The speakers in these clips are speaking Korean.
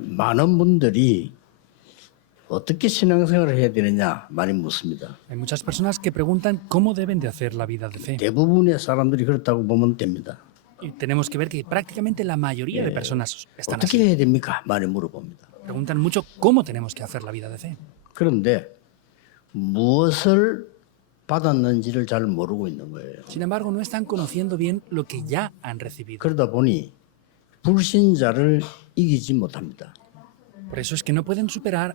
많은 분들이 어떻게 신앙생활을 해야 되느냐 많이 묻습니다. Hay muchas personas que preguntan cómo deben de hacer la vida de fe. 대부분의 사람들이 그렇다고 보면 됩니다. Y tenemos que ver que prácticamente la mayoría de personas están 어떻게 así. 해야 됩니까? 많이 물어봅니다. Preguntan mucho cómo tenemos que hacer la vida de fe. 그런데 무엇을 받았는지를 잘 모르고 있는 거예요. Sin embargo, no están conociendo bien lo que ya han recibido. 그러다 보니 불신자를 이기지 못합니다. Por eso es que no pueden superar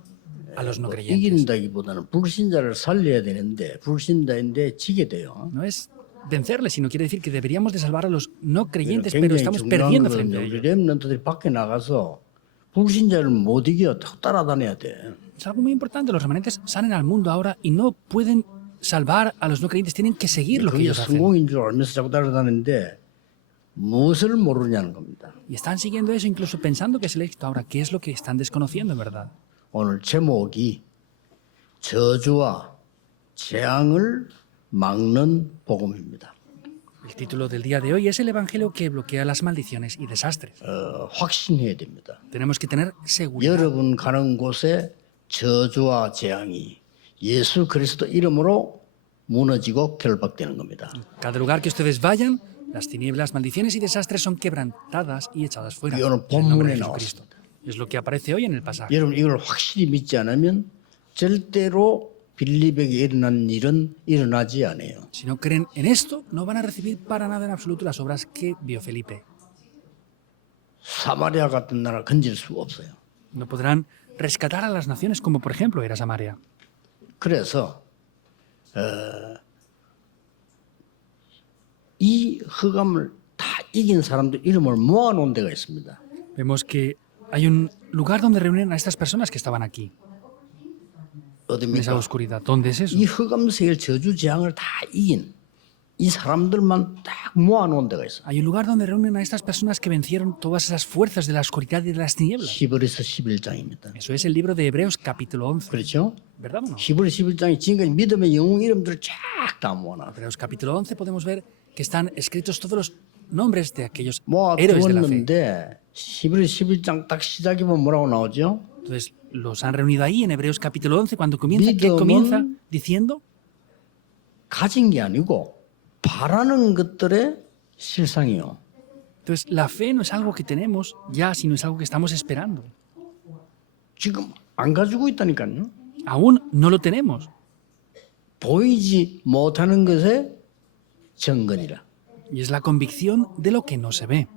a los no creyentes. 이긴다기보다는 불신자를 살려야 되는데 불신자인데 지게 돼요. No es vencerles, sino quiere decir que deberíamos de salvar a los no creyentes, pero 굉장히 estamos 중요한 perdiendo frente a 거거든요. 우리 ellos. 렘넌트들이 밖에 나가서 불신자를 못 이겨 따라다녀야 돼. Es algo muy importante. Los remanentes salen al mundo ahora y no pueden salvar a los no creyentes. Tienen que seguir lo que 그게 ellos hacen. 성공인 줄 알면서 자꾸 따라다니는데 무엇을 모르냐는 겁니다. Y están siguiendo eso, incluso pensando que es el éxito. Ahora, ¿qué es lo que están desconociendo en verdad? 오늘 제목이 저주와 재앙을 막는 복음입니다. El título del día de hoy es el Evangelio que bloquea las maldiciones y desastres. 확신해야 됩니다. Tenemos que tener seguridad. 여러분 가는 곳에 저주와 재앙이 예수 그리스도 이름으로 무너지고 결박되는 겁니다. Cada lugar que ustedes vayan, las tinieblas, maldiciones y desastres son quebrantadas y echadas fuera. Y ahora En el nombre de 본문에 Jesucristo. Es lo que aparece hoy en el pasaje. 여러분 이걸 확실히 믿지 않으면 절대로 빌립에게 일어난 일은 일어나지 않아요. Si no creen en esto, no van a recibir para nada en absoluto las obras que vio Felipe. 사마리아 같은 나라 건질 수 없어요. No podrán rescatar a las naciones como por ejemplo era Samaria. 그래서 이 흑암을 다 이긴 사람들 이름을 모아놓은 데가 있습니다. Vemos que hay un lugar donde reúnen a estas personas que estaban aquí, en esa 어디입니까? oscuridad. ¿Dónde es eso? 이 흑암 세계 저주 재앙을 다 이긴 이 사람들만 딱 모아놓은 데가 있어요. Hay un lugar donde reúnen a estas personas que vencieron todas esas fuerzas de la oscuridad y de las tinieblas. 히브리서 11장입니다. Eso es el libro de Hebreos capítulo 11, 그렇죠? ¿verdad o no? 히브리 11장이 지금까지 믿음의 영웅 이름들을 쫙 다 모아놨어요. Hebreos capítulo 11 podemos ver que están escritos todos los nombres de aquellos 모아 héroes de la fe. 두었는데 히브리 11장 딱 시작해 보면 뭐라고 나오죠? Entonces, los han reunido ahí en Hebreos capítulo 11 cuando comienza, ¿qué 믿음은 comienza diciendo? 가진 게 아니고 바라는 것들의 실상이요. Entonces, la fe no es algo que tenemos ya, sino es algo que estamos esperando. 지금 안 가지고 있다니까요. Aún no lo tenemos. 보이지 못하는 것의 정근이라. Y es la convicción de lo que no se ve.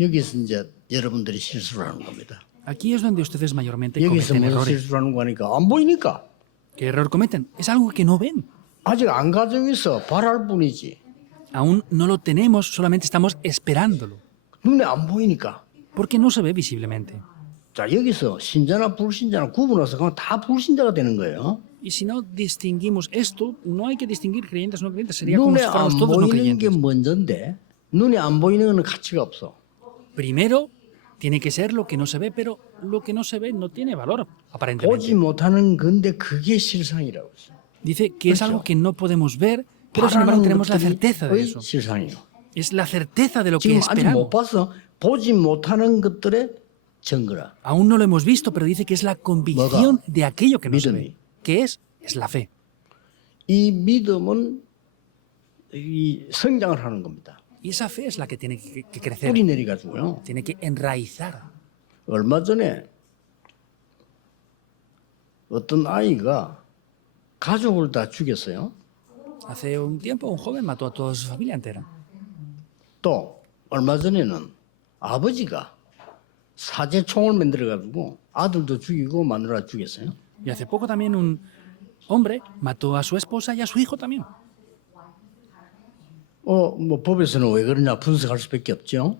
여기서 이제 여러분들이 실수를 하는 겁니다. Aquí es donde ustedes mayormente 여기서 cometen 무슨 errores. 실수를 하는 거니까 안 보이니까. ¿Qué error cometen? Es algo que no ven. 아직 안 가지고 있어. 바랄 뿐이지. Aún no lo tenemos, solamente estamos esperándolo. 눈에 안 보이니까. Porque no se ve visiblemente. 자 여기서 신자나 불신자나 구분해서 그냥 다 불신자가 되는 거예요. Y si no distinguimos esto, no hay que distinguir creyentes o no creyentes. Sería como 눈에 si 안 fuéramos todos no 보이는 게 creyentes. 먼저인데 눈에 안 보이는 거는 가치가 없어. Primero, tiene que ser lo que no se ve, pero lo que no se ve no tiene valor, 보지 aparentemente. 못하는 건데 그게 실상이라고 했어요. Dice que es Eso. algo que no podemos ver, pero sin embargo 바라는 tenemos la 것들이 certeza de 거의 eso. 실상이에요. Es la certeza de lo que 지금 아직 못 esperamos. 봐서 보지 못하는 것들의 증거라. Aún no lo hemos visto, pero dice que es la convicción de aquello que no se ve. 믿음이. ¿Qué es? Es la fe. 이 믿음은 이 성장을 하는 겁니다. Y esa fe es la que tiene que crecer. 뿌리 내려가지고요. Tiene que enraizar. 얼마 전에 어떤 아이가 가족을 다 죽였어요. Hace un tiempo un joven mató a toda su familia entera. 또 얼마 전에는 아버지가 사제총을 만들어가지고 아들도 죽이고 마누라 죽였어요. Y hace poco también un hombre mató a su esposa y a su hijo también. 뭐 법에서는 왜 그러냐 분석할 수밖에 없죠.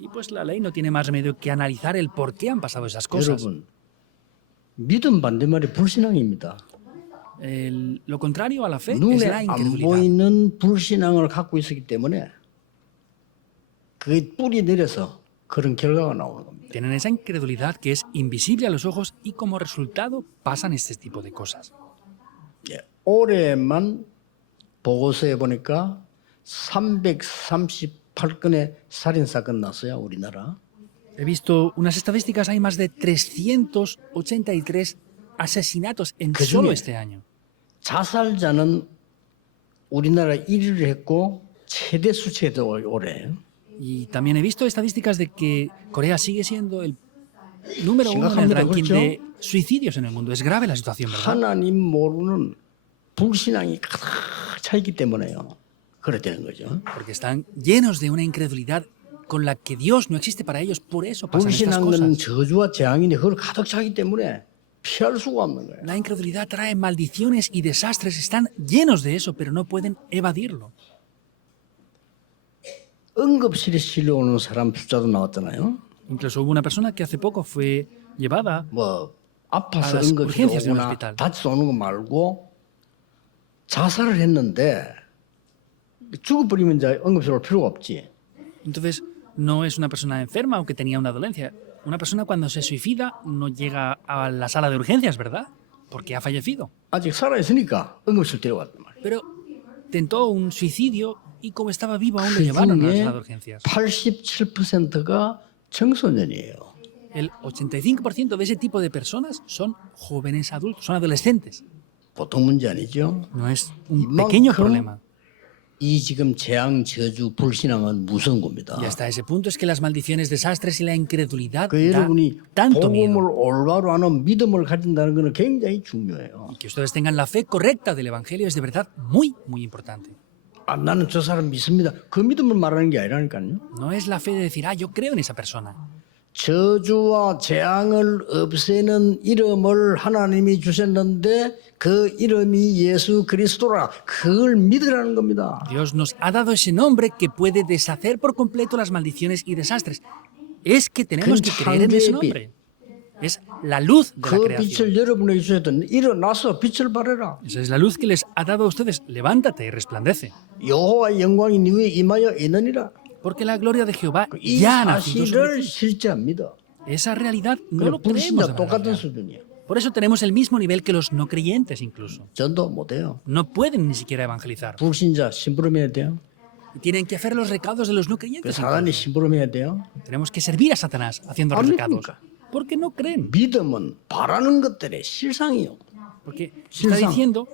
Y pues la ley no tiene más remedio que analizar el por qué han pasado esas cosas. 여러분 믿음 반대말이 불신앙입니다. Lo contrario a la fe es 눈에 la 안 incredulidad. 보이는 불신앙을 갖고 있었기 때문에 그게 뿌리 내려서 그런 결과가 나오는 겁니다. Tienen esa incredulidad que es invisible a los ojos y como resultado pasan este tipo de cosas. 예, 올해만 보고서에 보니까 338건의 살인 사건 났어요, 우리나라. He visto unas estadísticas, hay más de 383 asesinatos en 그 solo 중에 este año. 자살자는 우리나라 1위를 했고 최대 수치에도 올해 Y también he visto estadísticas de que Corea sigue siendo el número uno en el 심각합니다. ranking 그렇죠? de suicidios en el mundo. Es grave la situación, ¿verdad? 하나님 모르는 불신앙이 가득 차 있기 때문에요. 그래 되는 거죠. Porque están llenos de una incredulidad con la que Dios no existe para ellos. Por eso pasan estas 불신앙은 cosas. 저주와 재앙인데 그걸 가득 차기 때문에 피할 수가 없는 거예요. La incredulidad trae maldiciones y desastres. Están llenos de eso, pero no pueden evadirlo. 응급실에 실려오는 사람 숫자도 나왔잖아요. Incluso hubo una persona que hace poco fue llevada. 뭐 아파서 아, las 응급실에 urgencias de un 오거나 hospital. 다쳐서 오는 거 말고 자살을 했는데 죽어버리면 이제 응급실 올 필요가 없지. Entonces, no es una persona enferma o que tenía una dolencia. Una persona cuando se suicida no llega a la sala de urgencias, ¿verdad? Porque ha fallecido. 아직 살아있으니까 응급실 데려갔단 말이에요. Pero tentó un suicidio y como estaba vivo aún lo 그 llevaron a la 중에 sala de urgencias. 87%가 청소년이에요. El 85% de ese tipo de personas son jóvenes adultos, son adolescentes. 보통 문제 아니죠. No es un pequeño problema. 이 지금 재앙, 저주, 불신앙은 무서운 겁니다. Y hasta ese punto es que las maldiciones, desastres y la incredulidad 그 da 여러분이 tanto 복음을 miedo. 올바로 아는 믿음을 가진다는 것은 굉장히 중요해요. Y que ustedes tengan la fe correcta del Evangelio es de verdad muy, muy importante. 아, 나는 저 사람 믿습니다. 그 믿음을 말하는 게 아니라니까요. No es la fe de decir, ah, yo creo en esa persona. 저주와 재앙을 없애는 이름을 하나님이 주셨는데 그 이름이 예수 그리스도라. 그걸 믿으라는 겁니다. Dios nos ha dado ese nombre que puede deshacer por completo las maldiciones y desastres. Es que tenemos que creer en ese nombre. Es la luz de la 그 creación. 빛을 여러분에게 주셨던 일어나서 빛을 발해라. Esa es la luz que les ha dado a ustedes. Levántate y resplandece. 여호와의 영광이 네 위에 임하여 있느니라. Porque la gloria de Jehová 이 ya ha nacido sobre 사실을 ti. 실제합니다. Esa realidad no 그래 lo creemos de 불신자 manera 똑같은 real. 수준이에요. Por eso tenemos el mismo nivel que los no creyentes incluso. 전도 못해요. No pueden ni siquiera evangelizar. 불신자 심부름해야 돼요. Y tienen que hacer los recados de los no 그 creyentes. 사단이 심부름해야 돼요. Tenemos que servir a Satanás haciendo los recados. 아닙니까? Porque no creen. 믿음은 바라는 것들의 실상이요. Porque está 실상. diciendo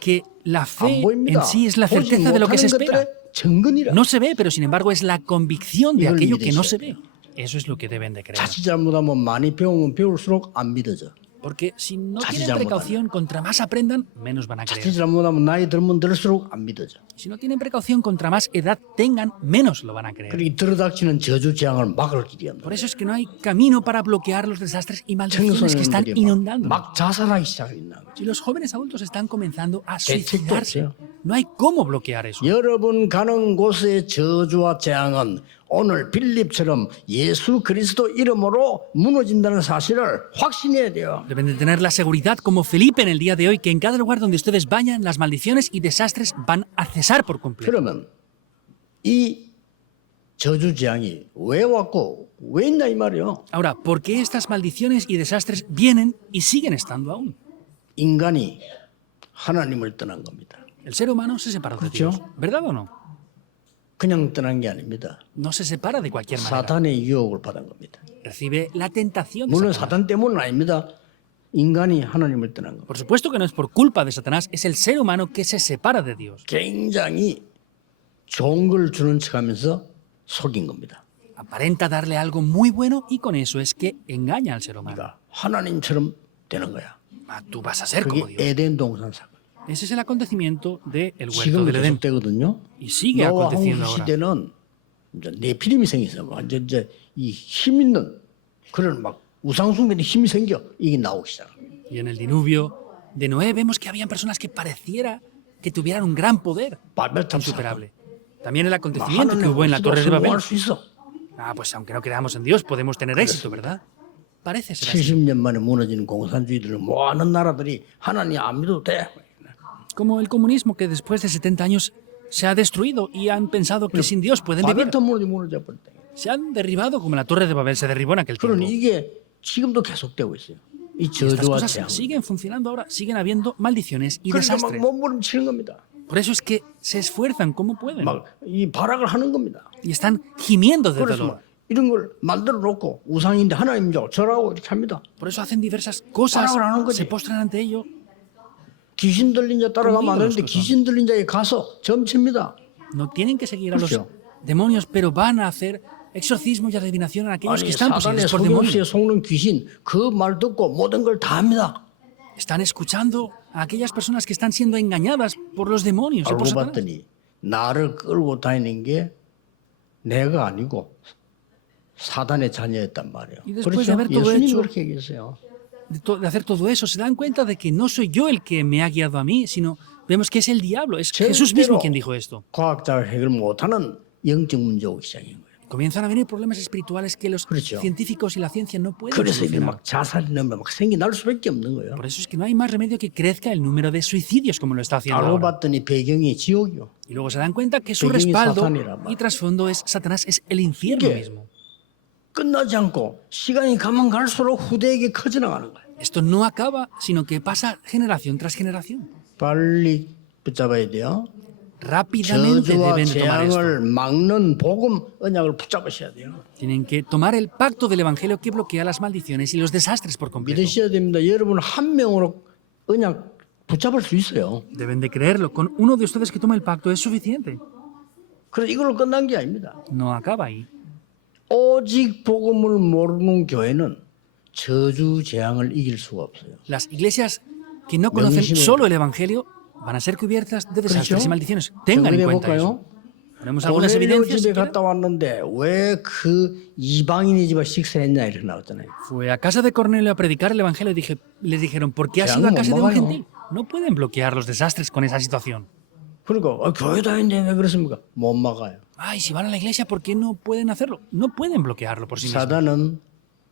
que la 안 fe 보입니다. en sí es la 보지 certeza de lo que se 못하는 espera. 것들의 증거니라. No se ve, pero sin embargo es la convicción de 이걸 aquello que no se 믿으셔야 ve. Eso es lo que deben de creer. 자칫 잘못하면 많이 배우면 배울수록 안 믿어져. Porque si no 자칫 tienen 잘못하면. precaución, contra más aprendan, menos van a 자칫 creer. 잘못하면 나이 들면 들수록 안 믿어져. Si no tienen precaución, contra más edad tengan, menos lo van a creer. 그러니 들어닥치는 저주 재앙을 막을 길이 없는 Por eso es que no hay camino para bloquear los desastres y maldiciones que están 청소년들이 inundando. 막 자살하기 시작했나. Si los jóvenes adultos están comenzando a 대책도 suicidarse, 없어요. no hay cómo bloquear eso. 여러분 가는 곳의 저주와 재앙은 오늘 빌립처럼 예수 그리스도 이름으로 무너진다는 사실을 확신해야 돼요. Deben de tener la seguridad, como Felipe en el día de hoy, que en cada lugar donde ustedes vayan, las maldiciones y desastres van a cesar por completo. 그러면 이 저주 재앙이 왜 왔고 왜 있나 이 말이에요. Ahora, ¿por qué estas maldiciones y desastres vienen y siguen estando aún? 인간이 하나님을 떠난 겁니다. El ser humano se separó de 그렇죠. Dios, ¿verdad o no? 그냥 떠난 게 아닙니다. No se separa de cualquier manera. 사탄의 유혹을 받은 겁니다. Recibe la tentación de 물론 Satanás. 사탄 때문은 아닙니다. 인간이 하나님을 떠난 겁니다. Por supuesto que no es por culpa de Satanás, es el ser humano que se separa de Dios. 굉장히 좋은 걸 주는 척하면서 속인 겁니다. Aparenta darle algo muy bueno y con eso es que engaña al ser humano. 그러니까 하나님처럼 되는 거야. Ah, tú vas a ser 그게 como Dios. 에덴 동산 사건. Ese es el acontecimiento del huerto 지금 del Edén. 계속되거든요. Y sigue 노아 aconteciendo 홍수 ahora. 시대는 이제 네피림이 생겼어요. 완전 이제 이 힘 있는 그런 막 우상숭배의 힘이 생겨 이게 나오기 시작합니다. Y en el diluvio de Noé vemos que habían personas que pareciera que tuvieran un gran poder 바벨탑 사건. insuperable. También el acontecimiento que hubo en la Torre de Babel. 성공할 수 있어. Ah, pues aunque no creamos en Dios, podemos tener éxito, ¿verdad? Parece ser así. 70년 만에 무너지는 공산주의들을 모아는 나라들이 하나님 안 믿어도 돼. Como el comunismo que después de 70 años se ha destruido y han pensado que sin Dios pueden vivir. 바벨탑 무너져 버렸다. Se han derribado como la Torre de Babel se derribó en aquel tiempo. 그러니 이게 지금도 계속되고 있어요. 이 Y estas 저주와 cosas 재앙. siguen funcionando ahora, siguen habiendo maldiciones y 그러니까 막 desastres. 몸부림치는 겁니다. Por eso es que se esfuerzan como pueden 막 이 발악을 하는 겁니다. y están gimiendo de 그래서 dolor. 막 이런 걸 만들어 놓고 우상인데 하나님이라고 절하고 이렇게 합니다. Por eso hacen diversas cosas, 따라오라는 거지. se postran ante ello. 귀신 들린 자 따라가면 안 되는데 Conmigo, 귀신 들린 자에 가서 점칩니다. No tienen que seguir a los 그렇죠. demonios, pero van a hacer exorcismo y adivinación a aquellos que 아니 están 사단의 poseídos por demonios. 속임수에 속는 귀신 그 말 듣고 모든 걸 다 합니다. Están escuchando a aquellas personas que están siendo engañadas por los demonios y 알고 por Satanás. 봤더니 나를 끌고 다니는 게 내가 아니고 사단의 자녀였단 말이에요. Y después de 그렇죠? haber todo 예수님이 hecho, 그렇게 얘기했어요. De hacer todo eso, se dan cuenta de que no soy yo el que me ha guiado a mí, sino vemos que es el diablo, es Jesús mismo quien dijo esto. 과학자가 해결 못하는 영적 문제 오기 시작한 거예요. Comienzan a venir problemas espirituales que los 그렇죠. científicos y la ciencia no pueden 그래서 이게 solucionar. 막 자살이 넘어 막 생겨날 수밖에 없는 거예요. Por eso es que no hay más remedio que crezca el número de suicidios como lo está haciendo 알고 ahora. 봤더니 배경이 지옥이요. Y luego se dan cuenta que su 배경이 respaldo 사탄이란 말이야. y trasfondo es Satanás, es el infierno 이게 mismo. 끝나지 않고 시간이 가면 갈수록 후대에게 커져나가는 거예요. Esto no acaba, sino que pasa generación tras generación. 빨리 붙잡아야 돼요. Rápidamente 저주와 deben de tomar esto. 재앙을 막는 복음 언약을 붙잡으셔야 돼요. Tienen que tomar el pacto del Evangelio que bloquea las maldiciones y los desastres por completo. 믿으셔야 됩니다. 여러분 한 명으로 언약 붙잡을 수 있어요. Deben de creerlo. Con uno de ustedes que tome el pacto es suficiente. 그래서 이걸로 끝난 게 아닙니다. No acaba ahí. 오직 복음을 모르는 교회는 저주 재앙을 이길 수가 없어요. Las iglesias que no conocen 명심해. solo el Evangelio van a ser cubiertas de desastres 그렇죠? y maldiciones. Tengan en 정리해 cuenta 볼까요? eso. Tenemos algunas 고넬료 evidencias. 집에 si quieren. 갔다 왔는데 왜 그 이방인의 집에 식사했냐 이렇게 나왔잖아요. Fue a casa de Cornelio a predicar el Evangelio y les dijeron, ¿por qué has Que ido a hagan casa de un mamá, ¿no? gentil? No pueden bloquear los desastres con esa situación. 그러니까 교회 다니는데 왜 그렇습니까? 못 막아요. Ay, si van a la iglesia, ¿por qué no pueden hacerlo? No pueden bloquearlo por sí mismos. 사단은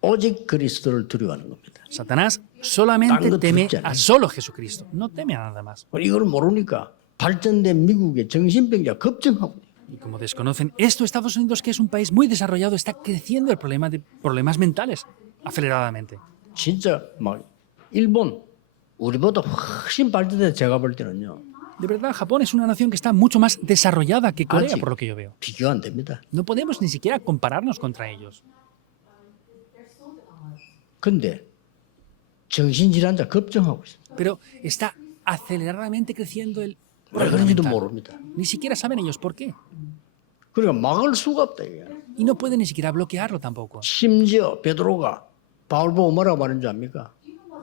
오직 그리스도를 두려워하는 겁니다. Satanás solamente 딴거 teme 두렵지 않아요. a solo Jesucristo. No teme a nada más. 이걸 모르니까 발전된 미국의 정신병자 급증하고 Y como desconocen esto, Estados Unidos, que es un país muy desarrollado, está creciendo el problema de problemas mentales aceleradamente. 진짜 막 일본 우리보다 훨씬 발전된 제가 볼 때는요 De verdad, Japón es una nación que está mucho más desarrollada que Corea, 아직 por lo que yo veo. 비교 안 됩니다. No podemos ni siquiera compararnos contra ellos. 근데 정신질환자 급증하고 있어요. Pero está aceleradamente creciendo el 왜 problema 그런지도 mental. 모릅니다. Ni siquiera saben ellos por qué. 그러니까 막을 수가 없다 이게. Y no pueden ni siquiera bloquearlo tampoco. 심지어 베드로가 바울 보고 뭐라고 말하는 줄 압니까?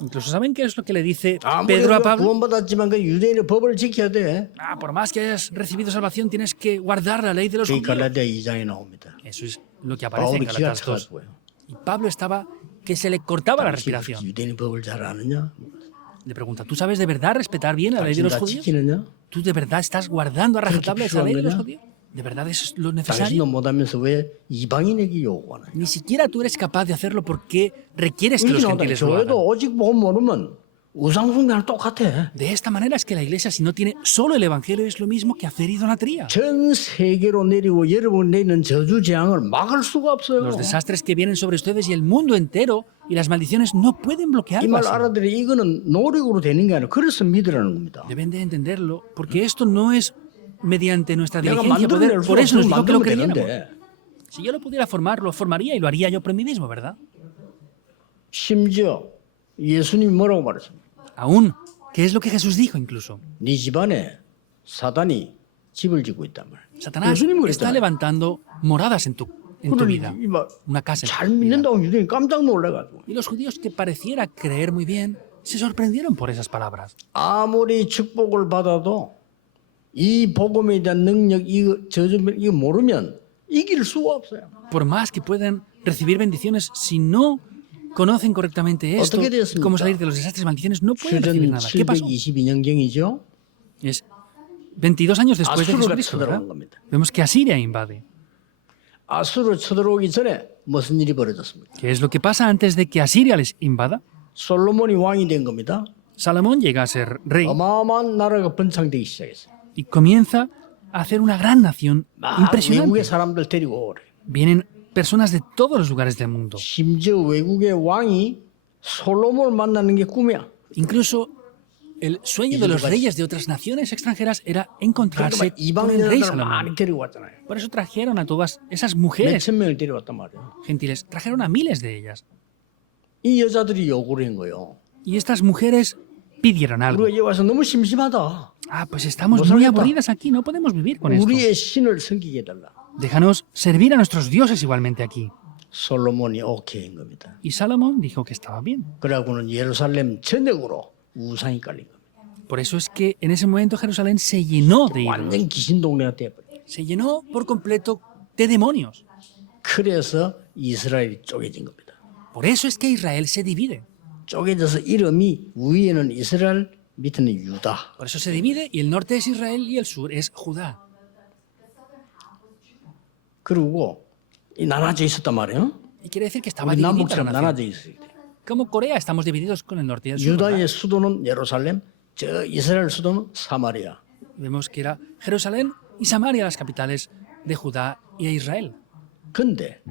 Incluso saben qué es lo que le dice 아무리 Pedro a 우리가 Pablo. 구원받았지만 그 유대인의 법을 지켜야 돼. Ah, por más que hayas recibido salvación, tienes que guardar la ley de los 그 judíos. 갈라디아 2장에 나옵니다. Eso es lo que aparece 바울이 en 기가 Galatas 2. 차가지고요. Y Pablo estaba que se le cortaba la 당신 respiración. 유대인의 법을 잘 아느냐? Le pregunta, ¿tú sabes de verdad respetar bien la ley de 당신 los 다 judíos? 지키느냐? ¿Tú de verdad estás guardando a rajatabla esa ley de los 필요한 judíos? ¿De verdad eso es lo 당신도 necesario? 못하면서 왜 이방인에게 요구하느냐? Ni siquiera tú eres capaz de hacerlo porque requieres que 이렇게 los 나오다 gentiles lo 교회도 hagan. 오직 복음 모르면 우상숭배랑 똑같아. De esta manera es que la iglesia, si no tiene solo el evangelio, es lo mismo que hacer idolatría. 전 세계로 내리고 여러분 내리는 저주 재앙을 막을 수가 없어요. Los desastres que vienen sobre ustedes y el mundo entero y las maldiciones no pueden 이 bloquearlas. 말 알아들이 이거는 노력으로 되는 게 아니라 그래서 믿으라는 겁니다. Deben de entenderlo, porque esto no es mediante nuestra 내가 diligencia poder. 만들어낼 수 Por eso nos 없으면 dijo que lo 만들면 creyéramos. 되는데 Si yo lo pudiera formar, lo formaría y lo haría yo por mí mismo, ¿verdad? 심지어 예수님이 뭐라고 말했습니까? Aún, ¿qué es lo que Jesús dijo incluso? 네 집안에 사단이 집을 짓고 있단 말이에요. Satanás 예수님이 está 그랬잖아요. levantando moradas en tu vida, una casa 잘 en tu vida. 믿는다고 유대인이 깜짝 놀라가지고 Y los judíos que pareciera creer muy bien, se sorprendieron por esas palabras. 아무리 축복을 받아도 이 복음에 대한 능력 이거 이거 모르면 이길 수가 없어요. Por más que puedan recibir bendiciones, si no conocen correctamente esto, 어떻게 되었습니까? cómo salir de los desastres y maldiciones, no pueden recibir 주전 nada. ¿Qué pasó? 722년경이죠. Es 22 años después de 아수르가 Jesucristo, ¿verdad? 쳐들어간 겁니다. Vemos que Asiria invade. 아수르 쳐들어오기 전에 무슨 일이 벌어졌습니까? ¿Qué es lo que pasa antes de que Asiria les invada? 솔로몬이 왕이 된 겁니다. Salomón llega a ser rey 어마어마한 나라가 번창되기 시작했어요. y comienza a hacer una gran nación 막 impresionante. 외국의 사람들 데리고 오래. Vienen personas de todos los lugares del mundo. 심지어 외국의 왕이 솔로몬을 만나는 게 꿈이야. Incluso el sueño de los reyes de otras naciones extranjeras era encontrarse 그러니까 이방 con el rey 여자들을 Salomón. 많이 데리고 왔잖아요. Por eso trajeron a todas esas mujeres 몇천 명을 데려왔단 말이에요. gentiles, trajeron a miles de ellas. 이 여자들이 요구를 한 거예요. Y estas mujeres pidieron algo. 우리가 여기 와서 너무 심심하다. Ah, pues estamos No muy sabía. aburridas aquí, no podemos vivir con esto. 우리의 신을 섬기게 해달라. Déjanos servir a nuestros dioses igualmente aquí. 솔로몬이 오케이 한 겁니다. Y Salomón dijo que estaba bien. 그래갖고는 예루살렘 전역으로 우상이 깔린 겁니다. Por eso es que en ese momento Jerusalén se llenó de ídolos. 완전 귀신 동네가 돼버려요. Se llenó por completo de demonios. 그래서 이스라엘이 쪼개진 겁니다. Por eso es que Israel se divide. 쪼개져서 이름이 위에는 이스라엘, 밑에는 유다. Por eso se divide y el norte es Israel y el sur es Judá. 그리고 이 나눠져 있었단 말이에요. Y quiere decir que estaba 우리 dividida la 남북처럼 nación. 나눠져 있어요. Como Corea estamos divididos con el norte y el sur. ¿verdad? 유다의 수도는 예루살렘, 저 이스라엘 수도는 사마리아. Vemos que era Jerusalén y Samaria las capitales de Judá y de Israel. 근데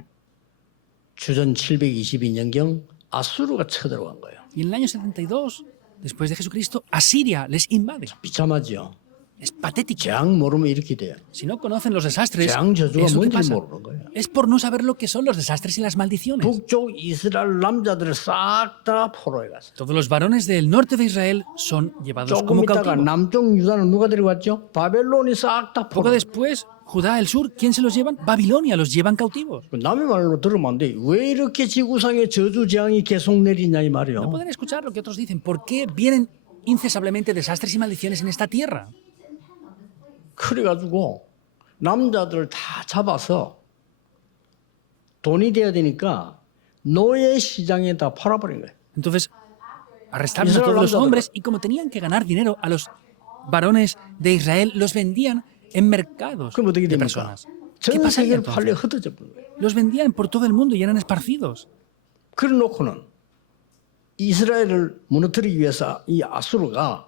주전 722년경 아수르가 쳐들어간 거예요. Y en el año 72, después de Jesucristo, Asiria les invade. 비참하죠. Es patético. 재앙 모르면 이렇게 돼요. Si no conocen los desastres, 재앙 저주가 es lo que 뭔지 pasa. 모르는 거예요. Es por no saber lo que son los desastres y las maldiciones. 북쪽 이스라엘 남자들을 싹 다 포로에 갔어요. Todos los varones del norte de Israel son llevados 조금 como 있다가 cautivos. 남쪽 유다는 누가 데려갔죠? 바벨론이 싹 다 Poco 포로. después, Judá, el sur, ¿quién se los llevan? Babilonia, los llevan cautivos. 남의 말로 들으면 안 돼. 왜 이렇게 지구상에 저주 재앙이 계속 내리냐 이 말이요. No pueden escuchar lo que otros dicen. ¿Por qué vienen incesablemente desastres y maldiciones en esta tierra? 그래가지고 남자들 다 잡아서 돈이 돼야 되니까 노예 시장에 다 팔아버린 거예요. Entonces, arrestaron a Israel todos los hablando de- hombres y como tenían que ganar dinero a los varones de Israel, los vendían en mercados 그럼 어떻게 de 됩니까? personas. ¿Qué 전 pasaría 세계를 팔려 entonces? 흩어져 버린 거예요. Los vendían por todo el mundo y eran esparcidos. 그래 놓고는 이스라엘을 무너뜨리기 위해서 이 아수르가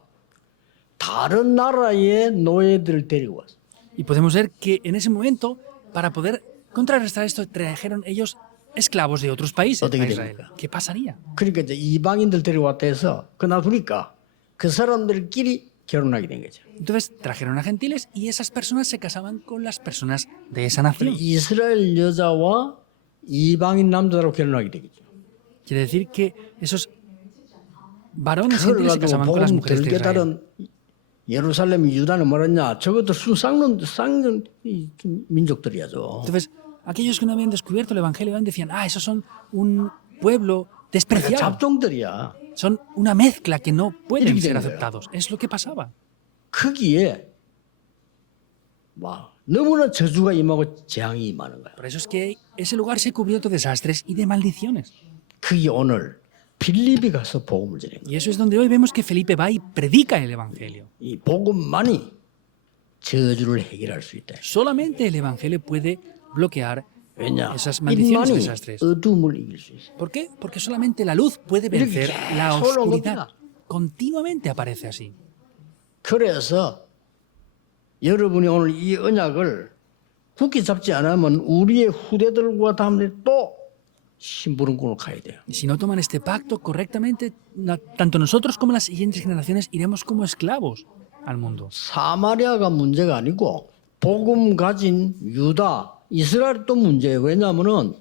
다른 나라의 노예들을 데리고 왔어요. Y podemos ver que en ese momento, para poder contrarrestar esto, trajeron ellos esclavos de otros países 어떻게 a Israel. 됩니까? ¿Qué pasaría? 그러니까 이제 이방인들 데려왔다 해서 그나두니까 그 사람들끼리 결혼하게 된 거죠. Entonces trajeron a gentiles y esas personas se casaban con las personas de esa 그래 nación. 이스라엘 여자와 이방인 남자로 결혼하게 되겠죠. Quiere decir que esos varones 그걸 gentiles se 가지고 casaban con las 복음 mujeres de 들게 Israel. 따른 예루살렘 유다는 뭐랬냐? 저것도 쌍는 이 민족들이야죠. Entonces, aquellos que no habían descubierto el Evangelio decían, esos son un pueblo despreciado, 잡종들이야. son una mezcla que no pueden 이렇게 ser 된 거예요. aceptados. Es lo que pasaba. 거기에 와 너무나 저주가 임하고 재앙이 임하는 거야. Por eso es que ese lugar se cubrió de desastres y de maldiciones. 그게 오늘 빌립이 가서 복음을 전해. Y eso es donde hoy vemos que Felipe va y predica el Evangelio. 이 복음만이 저주를 해결할 수 있다. Solamente el Evangelio puede bloquear 왜냐? esas maldiciones y 일만이 desastres. 어둠을 이길 수 있어. ¿Por qué? Porque solamente la luz puede vencer 이렇게 la 계속 oscuridad. 겁니다. Continuamente aparece así. 그래서 여러분이 오늘 이 언약을 굳게 잡지 않으면 우리의 후대들과 다음에 또 심부름꾼을 가야 돼요. Y si no toman este pacto correctamente, tanto nosotros como las siguientes generaciones iremos como esclavos al mundo. 사마리아가 문제가 아니고 복음 가진 유다, 이스라엘도 문제예요. 왜냐하면은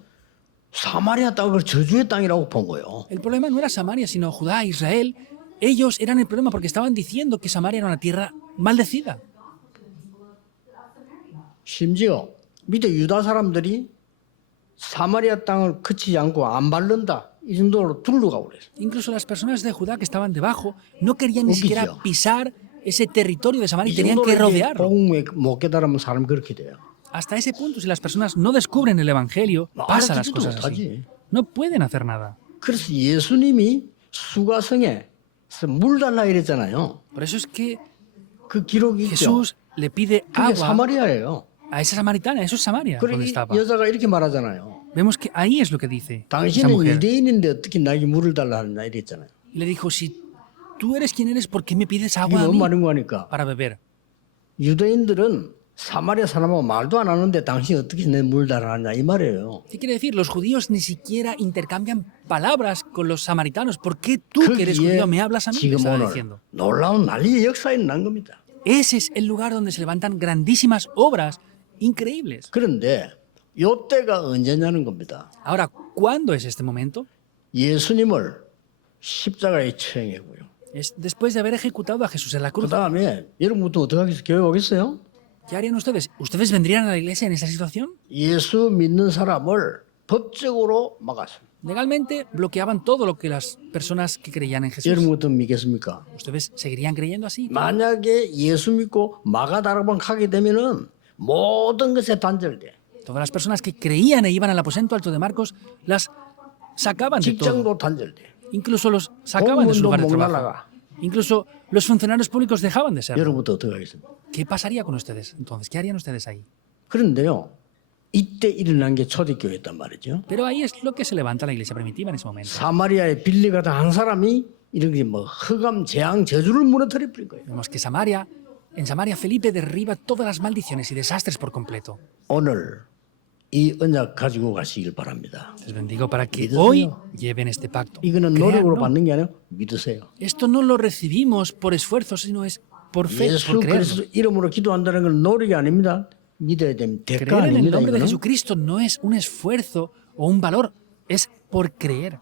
사마리아 땅을 저주의 땅이라고 본 거예요. El problema no era Samaria, sino Judá, Israel. Ellos eran el problema porque estaban diciendo que Samaria era una tierra maldecida. 심지어 밑에 유다 사람들이 사마리아 땅을 그치지 않고 안 바른다. 이 정도로 둘러가고 그랬어요. Incluso las personas de Judá que estaban debajo no querían ni Poquillo. siquiera pisar ese territorio de Samaria 이 y tenían que 정도로 이제 rodearlo. 복음에 못 깨달으면 사람 그렇게 돼요. Hasta ese punto, si las personas no descubren el Evangelio, pasan las 알아듣지도 cosas así. 못하지. No pueden hacer nada. 그래서 예수님이 수가성에서 물 달라 이랬잖아요. Por eso es que 그 기록이 있죠. Jesús le pide 그게 agua 사마리아예요. a esa samaritana. Eso es Samaria, 그래 donde 이 estaba. 여자가 이렇게 말하잖아요. Vemos que ahí es lo que dice esa 당신은 mujer. 유대인인데 어떻게 나에게 물을 달라 하느냐 이랬잖아요. Y le dijo, si tú eres quien eres, ¿por qué me pides 이게 agua a 뭔 mí 말인 거니까 para beber? 유대인들은 사마리아 사람하고 말도 안 하는데 당신이 어떻게 내 물 달아놨냐 이 말이에요. ¿Qué quiere decir? Los judíos ni siquiera intercambian palabras con los samaritanos. ¿Por qué tú, que eres 거기에 judío, me hablas a mí? Le 지금 estaba 오늘 diciendo. 놀라운 난리의 역사가 일어난 겁니다. Ese es el lugar donde se levantan grandísimas obras increíbles. 그런데 이때가 언제냐는 겁니다. Ahora, ¿cuándo es este momento? 예수님을 십자가에 처형했고요. Es después de haber ejecutado a Jesús en la 그 cruz. 다음에 여러분부터 어떻게 하겠어요? 교회 오겠어요? ¿Qué harían ustedes? ¿Ustedes vendrían a la iglesia en esa situación? 예수 믿는 사람을 법적으로 막았습니다. Legalmente bloqueaban todo lo que las personas que creían en Jesús. 여러분부터 믿겠습니까? ¿Ustedes seguirían creyendo así? 만약에 예수 믿고 마가다락방 가게 되면은 모든 것에 단절돼. Todas las personas que creían e iban al aposento alto de Marcos las sacaban de todo. 직장도 단절돼. Incluso los sacaban de su lugar de 공무원도 못 trabajo. 날아가. Incluso los funcionarios públicos dejaban de serlo. 여러분부터 어떻게 하겠습니까? ¿Qué pasaría con ustedes entonces? ¿Qué harían ustedes ahí? 그런데요. 이때 일어난 게 초대교회였단 말이죠. Pero ahí es lo que se levanta la iglesia primitiva en ese momento. 사마리아의 빌리가 다 한 사람이 이렇게 뭐 흑암, 재앙, 저주를 무너뜨려 버린 거예요. Vemos que en Samaria Felipe derriba todas las maldiciones y desastres por completo. 오늘 이 언약 가지고 가시길 바랍니다. Les bendigo para que 믿으세요. hoy lleven este pacto. 이거는 노력으로 Créanlo. 받는 게 아니라 믿으세요. Esto no lo recibimos por esfuerzo, sino es por fe, 예수 por creerlo. 그리스도 이름으로 기도한다는 건 노력이 아닙니다. 믿어야 됩니다. 대가 Creer en el 아닙니다. nombre de 이거는. Jesucristo no es un esfuerzo o un valor, es por creer.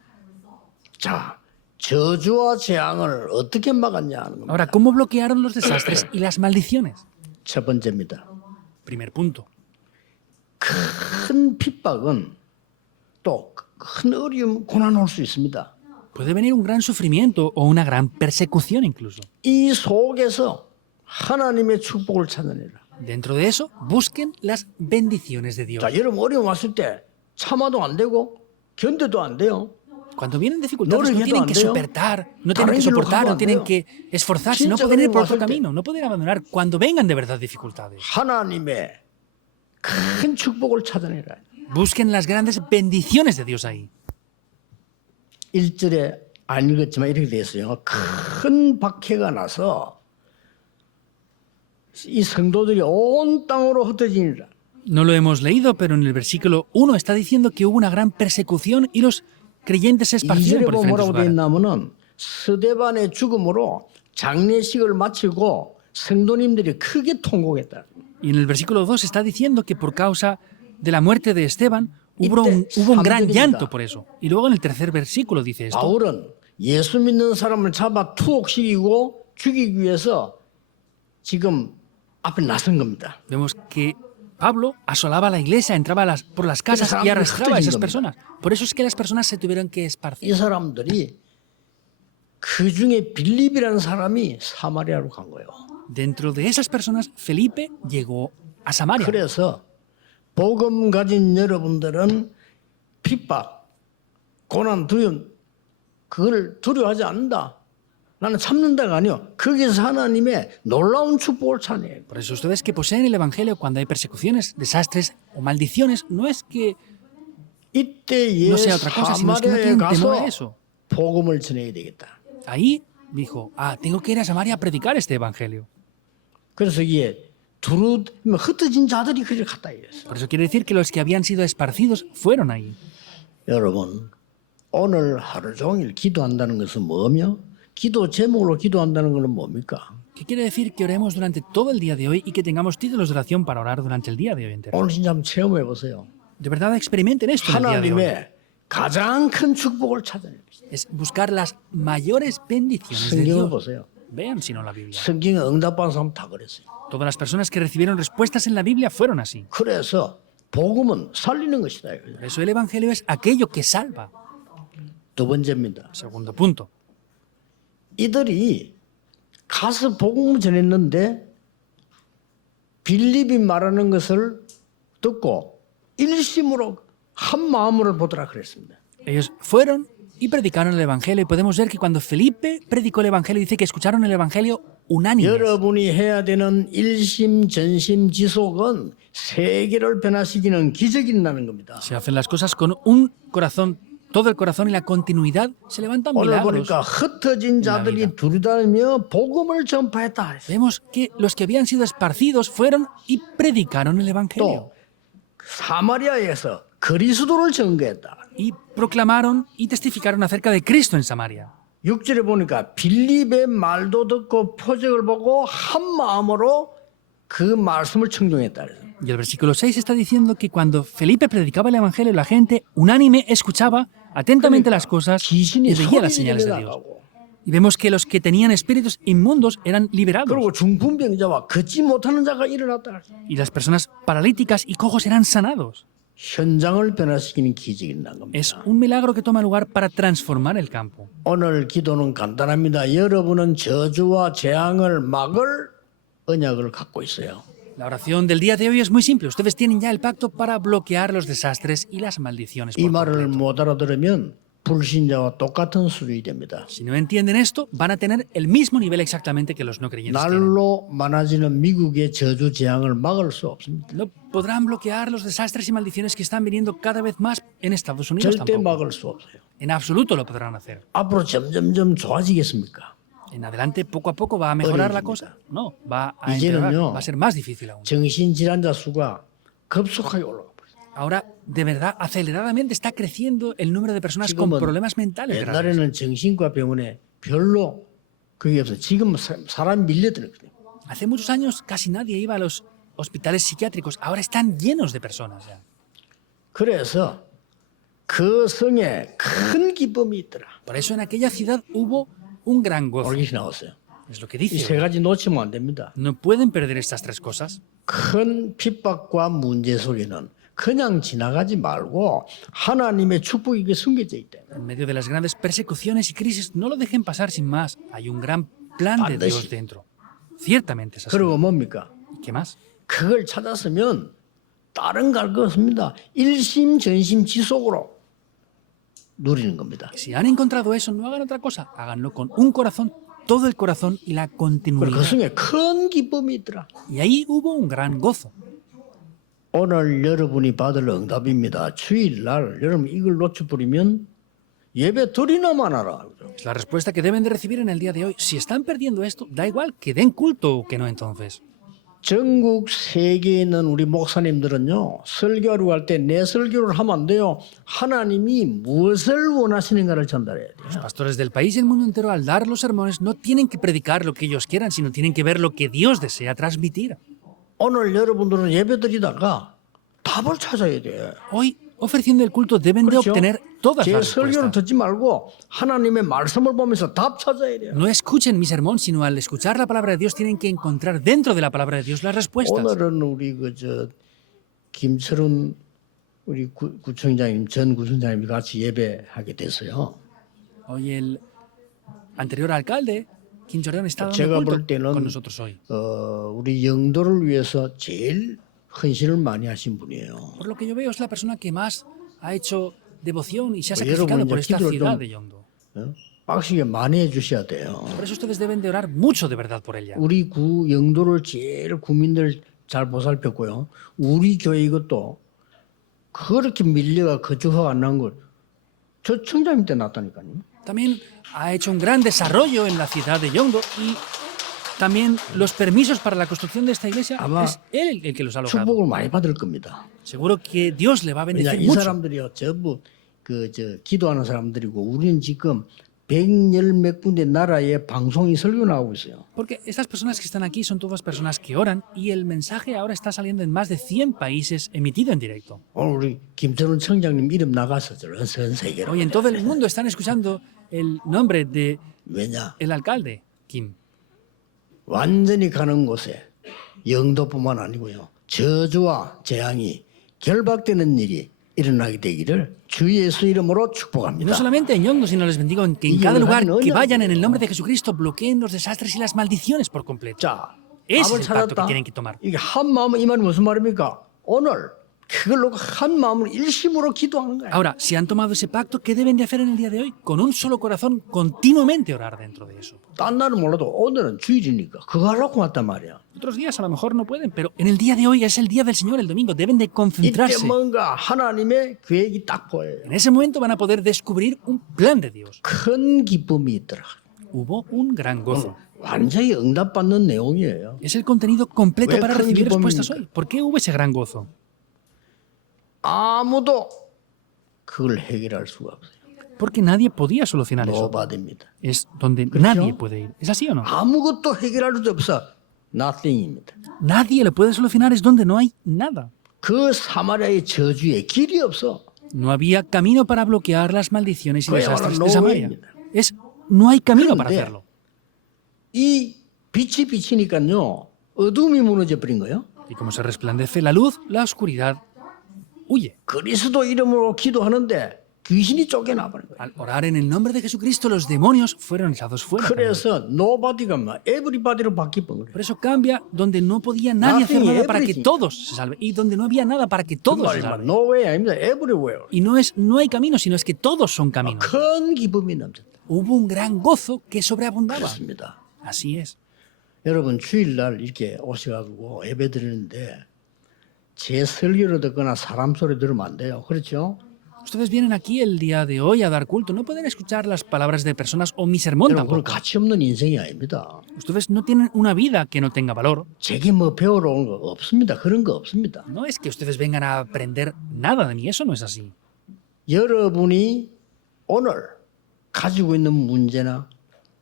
자, 저주와 재앙을 어떻게 막았냐 하는 겁니다. Ahora, ¿cómo bloquearon los desastres y las maldiciones? 첫 번째입니다. Primer punto. 큰 핍박은 또 큰 어려움, 고난 올 수 있습니다. Puede venir un gran sufrimiento o una gran persecución incluso. 이 속에서 하나님의 축복을 찾아내라. Dentro de eso, busquen las bendiciones de Dios. 자, 여러분 어려움 왔을 때 참아도 안 되고 견뎌도 안 돼요. Cuando vienen dificultades, no 노력해도 tienen 안 que 돼요. soportar, no 다른 tienen que 길로 soportar, 가면 no 안 tienen 돼요. que esforzarse, no 진짜 pueden ir 어려움 por otro 왔을 때 camino, no pueden abandonar cuando vengan de verdad dificultades. 하나님의 큰 축복을 찾아내라. Busquen las grandes bendiciones de Dios ahí. 1절에 안 읽었지만 이렇게 되어 있어요. 큰 박해가 나서 이 성도들이 온 땅으로 흩어지니라. No lo hemos leído, pero en el versículo 1 está diciendo que hubo una gran persecución y los creyentes se esparcieron 2절에 por 보면 diferentes 뭐라고 되어 lugares. 있냐면은 스데반의 죽음으로 장례식을 마치고 성도님들이 크게 통곡했다. Y en el versículo 2 está diciendo que por causa de la muerte de Esteban hubo 이때 un gran 3절입니다. llanto por eso. Y luego en el tercer versículo dice esto. 바울은 예수 믿는 사람을 잡아 투옥시키고 죽이기 위해서 지금 앞에 나선 겁니다. Vemos que Pablo asolaba a la iglesia, entraba por las casas y arrastraba a esas personas. Por eso es que las personas se tuvieron que esparcir. 이 사람들이 그 중에 빌립이라는 사람이 사마리아로 간 거예요. Dentro de esas personas, Felipe llegó a Samaria. 그래서 복음 가진 여러분들은 핍박, 고난, 두려움 그걸 두려워하지 않는다. 나는 참는다가 아니요. 거기서 하나님의 놀라운 축복을 찬양해요. Por eso ustedes que poseen el Evangelio cuando hay persecuciones, desastres o maldiciones, no es que 이때에 no sea otra cosa, sino es que no 사마리아에 tienen temor a 가서 eso. 복음을 전해야 되겠다. Ahí dijo, tengo que ir a Samaria a predicar este Evangelio. 그래서 이게 흩어진 자들이 그를 갔다 이랬어요. Por eso quiere decir que los que habían sido esparcidos fueron ahí. 여러분, 오늘 하루 종일 기도한다는 것은 뭐며? 기도 제목으로 기도한다는 것은 뭡니까? ¿Qué quiere decir que oremos durante todo el día de hoy y que tengamos títulos de oración para orar durante el día de hoy entero? 오늘 진짜 한번 체험해 보세요. De verdad experimenten esto en el día de hoy. 하나님의 가장 큰 축복을 찾아내요. Es buscar las mayores bendiciones de 성경을 Dios. 보세요. Vean si no la Biblia. 성경에 응답받은 사람 다 그랬어요. Todas las personas que recibieron respuestas en la Biblia fueron así. 그래서 복음은 살리는 것이다. 이거예요. Por eso el Evangelio es aquello que salva. 두 번째입니다. Segundo punto. 이들이 가서 복음을 전했는데 빌립이 말하는 것을 듣고 일심으로 한 마음으로 보더라 그랬습니다. Ellos fueron y predicaron el Evangelio. Y podemos ver que cuando Felipe predicó el Evangelio, dice que escucharon el Evangelio unánimes. 여러분이 해야 되는 일심 전심 지속은 세계를 변화시키는 기적이 일어나는 겁니다. Se hacen las cosas con un corazón todo el corazón y la continuidad, se levantan 오늘 milagros. 보니까 흩어진 자들이 두루다니며 복음을 전파했다. Vemos que los que habían sido esparcidos fueron y predicaron el Evangelio. 또 사마리아에서 그리스도를 전개했다. Y proclamaron y testificaron acerca de Cristo en Samaria. 6절에 보니까 빌립의 말도 듣고 표적을 보고 한 마음으로 그 말씀을 청종했다. Y el versículo 6 está diciendo que cuando Felipe predicaba el Evangelio, la gente unánime escuchaba atentamente las cosas y 귀신이 veía las 소리를 señales de Dios. 내나가고 Y vemos que los que tenían espíritus inmundos eran liberados. 그리고 중풍병자와 걷지 못하는 자가 일어났다. Y las personas paralíticas y cojos eran sanados. 현장을 변화시키는 기적이 일어난 Es 겁니다. un milagro que toma lugar para transformar el campo. 오늘 기도는 간단합니다. 여러분은 저주와 재앙을 막을 언약을 갖고 있어요. La oración del día de hoy es muy simple. Ustedes tienen ya el pacto para bloquear los desastres y las maldiciones. 이 Por 말을 completo. 못 알아들으면 불신자와 똑같은 수준이 됩니다. Si no entienden esto, van a tener el mismo nivel exactamente que los no creyentes tienen. 날로 많아지는 미국의 저주 재앙을 막을 수 없습니다. No podrán bloquear los desastres y maldiciones que están viniendo cada vez más en Estados Unidos 절대 tampoco. 막을 수 없어요. En absoluto lo podrán hacer. 앞으로 점점점 좋아지겠습니까? En adelante, poco a poco, va a mejorar la cosa. No, va a 이제는요. empeorar, va a ser más difícil aún. 정신질환자 수가 급속하게 올라가 버려요. Ahora, de verdad, aceleradamente está creciendo el número de personas con 지금은 problemas mentales graves. 옛날에는 정신과 병원에 별로 그게 없어요. 지금 사람 밀려들거든요. Hace muchos años casi nadie iba a los hospitales psiquiátricos. Ahora están llenos de personas ya. 그래서 그 성에 큰 기쁨이 있더라. Por eso en aquella ciudad hubo un gran gozo. 오늘 나왔어요. Es lo que 이 세 dice. 가지 놓치면 안 됩니다. No pueden perder estas tres cosas. 큰 핍박과 문제 속에는 그냥 지나가지 말고 하나님의 축복이 이게 숨겨져 있다. En medio de las grandes persecuciones y crisis, no lo dejen pasar sin más. Hay un gran plan de 반드시. Dios dentro. Ciertamente es así. 그리고 뭡니까? ¿Qué más? 그걸 찾았으면 다른 갈 거 없습니다. 일심전심 지속으로 누리는 겁니다. Si han encontrado eso, no hagan otra cosa. Háganlo con un corazón, todo el corazón y la 그리고 그 continuidad. 성에 큰 기쁨이 있더라. Y ahí hubo un gran gozo. 오늘 여러분이 받을 응답입니다. 주일날 여러분 이걸 놓쳐버리면 예배 드리나 마나라. Es la respuesta que deben de recibir en el día de hoy. Si están perdiendo esto, da igual que den culto o que no entonces. 전국 세계에 있는 우리 목사님들은요. 설교를 할 때 내 설교를 하면 안 돼요. 하나님이 무엇을 원하시는가를 전달해야 돼요. Los pastores del país y el mundo entero, al dar los sermones, no tienen que predicar lo que ellos quieran, sino tienen que ver lo que Dios desea transmitir. 오늘 여러분들은 예배 드리다가 답을 찾아야 돼. Hoy, ofreciendo el culto, deben de 그렇죠? obtener todas 제 las 설교를 respuestas. 듣지 말고 하나님의 말씀을 보면서 답 찾아야 돼요. No escuchen mi sermón, sino al escuchar la palabra de Dios tienen que encontrar dentro de la palabra de Dios las respuestas. 오늘은 우리 김철훈 우리 구청장님 전 구청장님이 같이 예배하게 됐어요. Hoy el anterior alcalde, Kim Jong-un, está dando 제가 볼 culto 때는 con nosotros hoy. 우리 영도를 위해서 제일 헌신을 많이 하신 분이에요. Por lo que yo veo, es la persona que más ha hecho devoción y se ha Pues sacrificado 여러분, por 이제 esta 기도를 ciudad 좀- de Yongdo. 빡시게 많이 해주셔야 돼요. Por eso ustedes deben de orar mucho de verdad por ella. 우리 구 영도를 제일 구민들 잘 보살폈고요. 우리 교회 이것도 그렇게 밀려가 거주화가 안 난 걸 저 청장님 때 났다니까요. También ha hecho un gran desarrollo en la ciudad de Yongdo y también los permisos para la construcción de esta iglesia 아마 es él el que los ha logrado. 축복을 많이 받을 겁니다. Seguro que Dios le va a 왜냐 bendecir 이 mucho. 사람들이요 전부 기도하는 사람들이고 우리는 지금 110몇 군데 나라에 방송이 설교 나오고 있어요. Porque estas personas que están aquí son todas personas que oran y el mensaje ahora está saliendo en más de 100 países emitido en directo. 오늘 우리 김철훈 청장님 이름 나가서 전 세계로. Hoy en todo el mundo están escuchando el nombre de 왜냐 el alcalde, Kim. 완전히 가는 곳에 영도뿐만 아니고요. 저주와 재앙이 결박되는 일이 일어나게 되기를 주 예수 이름으로 Y no 축복합니다. solamente en Yongdo, sino les bendigo en que en Y cada el lugar reino, que ¿no? vayan en el nombre de Jesucristo bloqueen los desastres y las maldiciones por completo. 자, Ese 답을 es el pacto que 찾았다. tienen que tomar. 이게 한 마음 이 말이 무슨 말입니까? 오늘 그걸로 한 마음으로 일심으로 기도하는 거야. Ahora, si han tomado ese pacto, ¿qué deben de hacer en el día de hoy? Con un solo corazón, continuamente orar dentro de eso. 딴 날은 몰라도 오늘은 주일이니까 그거 하려고 왔단 말이야. Otros días a lo mejor no pueden, pero en el día de hoy es el día del Señor, el domingo. Deben de 이때 concentrarse. 뭔가 하나님의 계획이 딱 보여요. En ese momento van a poder descubrir un plan de Dios. 큰 기쁨이 있더라. Hubo un gran gozo. 완전히 응답받는 내용이에요. Es el contenido completo 왜 para 큰 recibir respuestas 기쁨입니까? hoy. ¿Por qué hubo ese gran gozo? 아무도 그걸 해결할 수가 없어요. Porque nadie podía solucionar eso. 노바디입니다. Es donde ¿Cristo? nadie puede ir. ¿Es así o no? 아무것도 해결할 수 없어. nothing입니다. Nadie lo puede solucionar, es donde no hay nada. 그 사마리아의 저주에 길이 없어. No había camino para bloquear las maldiciones y Pues desastres ahora de no Samaria. hay. No hay camino para 그런데 hacerlo. 이 빛이 비치니까요. 어둠이 무너져 버린 거예요. Y como se resplandece la luz, la oscuridad huye. 그리스도 이름으로 기도하는데 귀신이 쫓겨나 버린 거예요. Al orar en el nombre de Jesucristo, los demonios fueron echados fuera. también. 그래서 nobody가 막 everybody로 바뀌어버린 거예요. Por eso cambia donde no podía nadie hacer Nothing, nada para que everything. todos se salven. Y donde no había nada para que todos se 정말 salven. no way 아닙니다. everywhere. Y no hay camino, sino es que todos son caminos. 큰 기쁨이 넘쳤다. Hubo un gran gozo que sobreabundaba. 그렇습니다. Así es. 여러분 주일날 이렇게 오셔가지고 예배 드리는데 제 설교를 듣거나 사람 소리 들으면 안 돼요. 그렇죠? Ustedes vienen aquí el día de hoy a dar culto. No pueden escuchar las palabras de personas o mi sermón 여러분 그건 tampoco. 가치 없는 인생이 아닙니다. Ustedes no tienen una vida que no tenga valor. 제게 뭐 배우러 온 거 없습니다. 그런 거 없습니다. No es que ustedes vengan a aprender nada de mí. Eso no es así. 여러분이 오늘 가지고 있는 문제나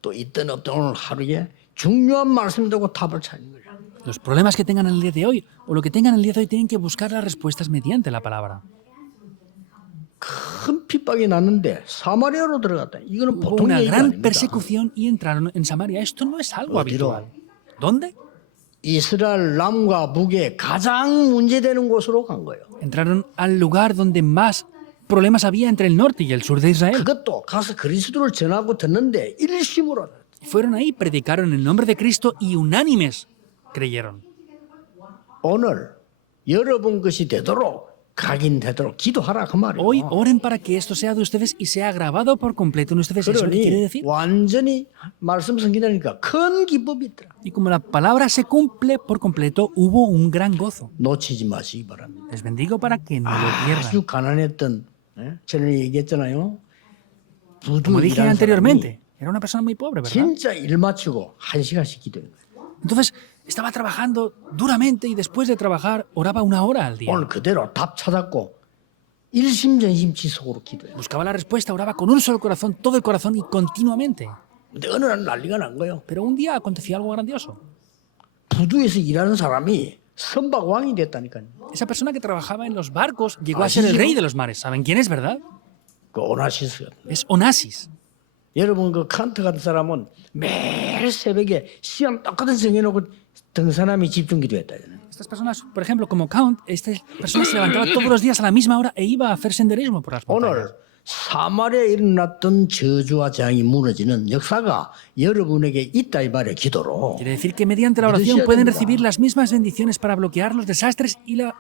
또 있든 없든 오늘 하루에 중요한 말씀 듣고 답을 찾는 거죠. Los problemas que tengan en el día de hoy o lo que tengan en el día de hoy tienen que buscar las respuestas mediante la palabra. 큰 핍박이 났는데 사마리아로 들어갔다. 이거는 Hubo 보통 una 얘기가 gran 아닙니다. persecución y entraron en Samaria. Esto no es algo 어디로? habitual. ¿Dónde? 이스라엘 남과 북에 가장 문제되는 곳으로 간 거예요. Entraron al lugar donde más problemas había entre el norte y el sur de Israel. 그것도 가서 그리스도를 전하고 듣는데 일심으로 Fueron ahí, predicaron el nombre de Cristo y unánimes creyeron. 오늘 여러분 것이 되도록 각인되도록 기도하라 그 말이에요. Hoy oren para que esto sea de ustedes y sea grabado por completo en ustedes. ¿Eso es lo que quiere 그러니 decir? 완전히 말씀 성기다니까 큰 기쁨이 있더라. Y como la palabra se cumple por completo, hubo un gran gozo. 놓치지 마시기 바랍니다. Les bendigo para que no lo pierdan. 아주 가난했던 전에 얘기했잖아요. 부두 Como dije 일하는 사람이 anteriormente, era una persona muy pobre, ¿verdad? 진짜 일 마치고 1시간씩 기도해요. Entonces, estaba trabajando duramente y después de trabajar oraba 1 hora al día. 오늘 그대로 답 찾았고 일심전심지속으로 기도해요. Buscaba la respuesta, oraba con un solo corazón, todo el corazón y continuamente. 근데 어느 날 난리가 난 거예요. Pero un día aconteció algo grandioso. 부두에서 일하는 사람이 선박왕이 됐다니까요. Esa persona que trabajaba en los barcos llegó a ser el rey de los mares. ¿Saben quién es, verdad? 그 오나시스. Es Onassis. 여러분 그 칸트 같은 사람은 매일 새벽에 시간 똑같은 정해놓고 등산함이 집중 기도했다잖아요. Estas personas, por ejemplo, como Count, esta persona se levantaba todos los días a la misma hora e iba a hacer senderismo por las montañas. 오늘 사마리아에 일어났던 저주와 재앙이 무너지는 역사가 여러분에게 있다 이 말이에요. 기도로. Quiere decir que mediante la oración pueden recibir las mismas bendiciones para bloquear los desastres y la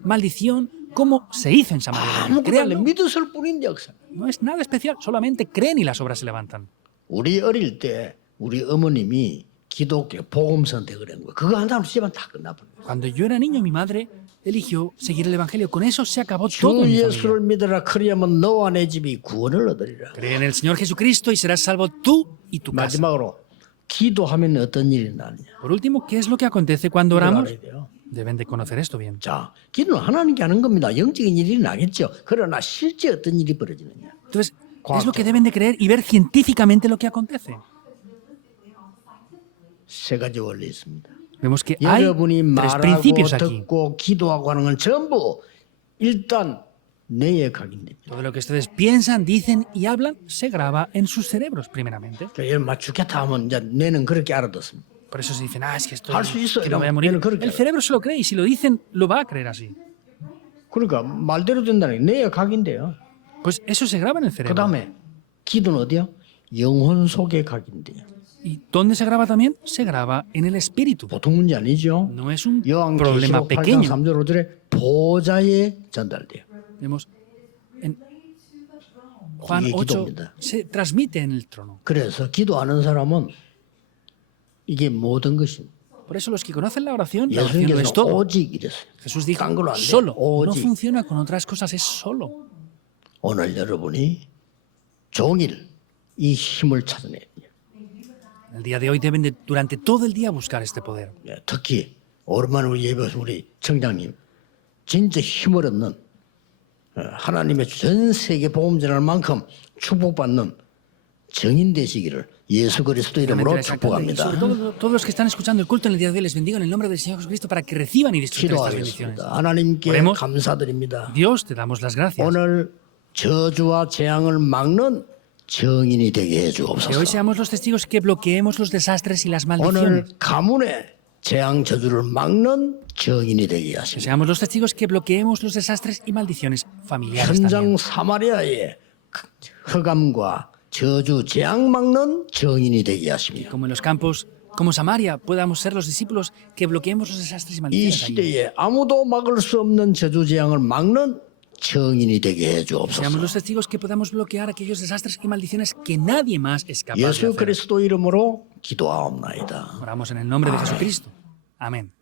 maldición como se hizo en Samaria. 아무것도 안 해. Créanlo, 믿었을 뿐인 역사. no es nada especial, solamente creen y las obras se levantan. 우리 어릴 때 우리 어머님이 기독교 복음 선택을 한 거예요. 그거 한다면 집안 다 끝나버려요. Cuando yo era niño, mi madre eligió seguir el Evangelio. Con eso se acabó todo 주 en mi familia. 예수를 믿으라 그리하면 너와 내 집이 구원을 얻으리라. Cree en el Señor Jesucristo y serás salvo tú y tu casa. 마지막으로 기도하면 어떤 일이 나느냐. Por último, ¿qué es lo que acontece cuando 이걸 oramos? 알아야 돼요. Deben de conocer esto bien. 자, 기도는 하나님께 하는 겁니다. 영적인 일이 나겠죠. 그러나 실제 어떤 일이 벌어지느냐. Entonces, es lo que deben de creer y ver científicamente lo que acontece. 세 가지 원리 있습니다. Vemos que hay 여러분이 tres 말하고 principios aquí. 듣고 기도하고 하는 건 전부 일단 뇌에 각인됩니다. Todo lo que ustedes piensan, dicen y hablan se graba en sus cerebros, primeramente. 그러니까 얘를 맞추겠다 하면 이제 뇌는 그렇게 알아듣습니다. Por eso se dicen, es que 할 수 있어. que no voy a morir. 얘는 그렇게 El 알아. cerebro se lo cree y si lo dicen, lo va a creer así. 그러니까 말대로 된다는 게 뇌에 각인돼요. Pues eso se graba en el 그 cerebro. 다음에 기도는 어디요? 영혼 속에 각인돼요. ¿Y dónde se graba también? Se graba en el espíritu. 보통 문제 아니죠. No es un 요한계시록 problema 8장 pequeño. 3절 5절에 보좌에 전달돼요. Vemos en Juan 이게 8 기도입니다. se transmite en el trono. 그래서 기도하는 사람은 이게 모든 것입니다. Por eso los que conocen la oración lo es 예수님께서 todo. 오직 이랬어요. Jesús dijo, 딴 걸로 안 돼. solo. No 오직. funciona con otras cosas, es solo. 오늘 여러분이 종일 이 힘을 찾아내야 돼요. El día de hoy deben durante todo el día buscar este poder. 특히 오랜만에 우리 예배에서 우리 청장님 진짜 힘을 얻는 하나님의 전 세계 복음 전할 만큼 축복받는 정인 되시기를 예수 그리스도 이름으로 Realmente les alcalde, y 축복합니다. sobre todo todos los que están escuchando el culto en el día de hoy les bendigo en el nombre del Señor Jesucristo para que reciban y disfruten estas bendiciones. 기도하겠습니다. 하나님께 Oremos. 감사드립니다. Dios, te damos las gracias. 오늘 저주와 재앙을 막는 정인이 되게 Que hoy 해주옵소서. seamos los testigos que bloqueemos los desastres y las 오늘 maldiciones. 가문의 재앙 저주를 막는 정인이 되게 Que 하십니다. seamos los testigos que bloqueemos los desastres y maldiciones familiares 현장 también. 사마리아의 흑암과 저주 재앙 막는 정인이 되게 하십니다. Como en los campos, como Samaria, podamos ser los discípulos que bloqueemos los desastres y 이 maldiciones allí. 시대에 아무도 막을 수 없는 저주 재앙을 막는 정인이 되게 Seamos 해주옵소서. los testigos que podamos bloquear aquellos desastres y maldiciones que nadie más es capaz de 예수 hacer. 그리스도 이름으로 기도하옵나이다. Oramos en el nombre de Jesucristo. Amén.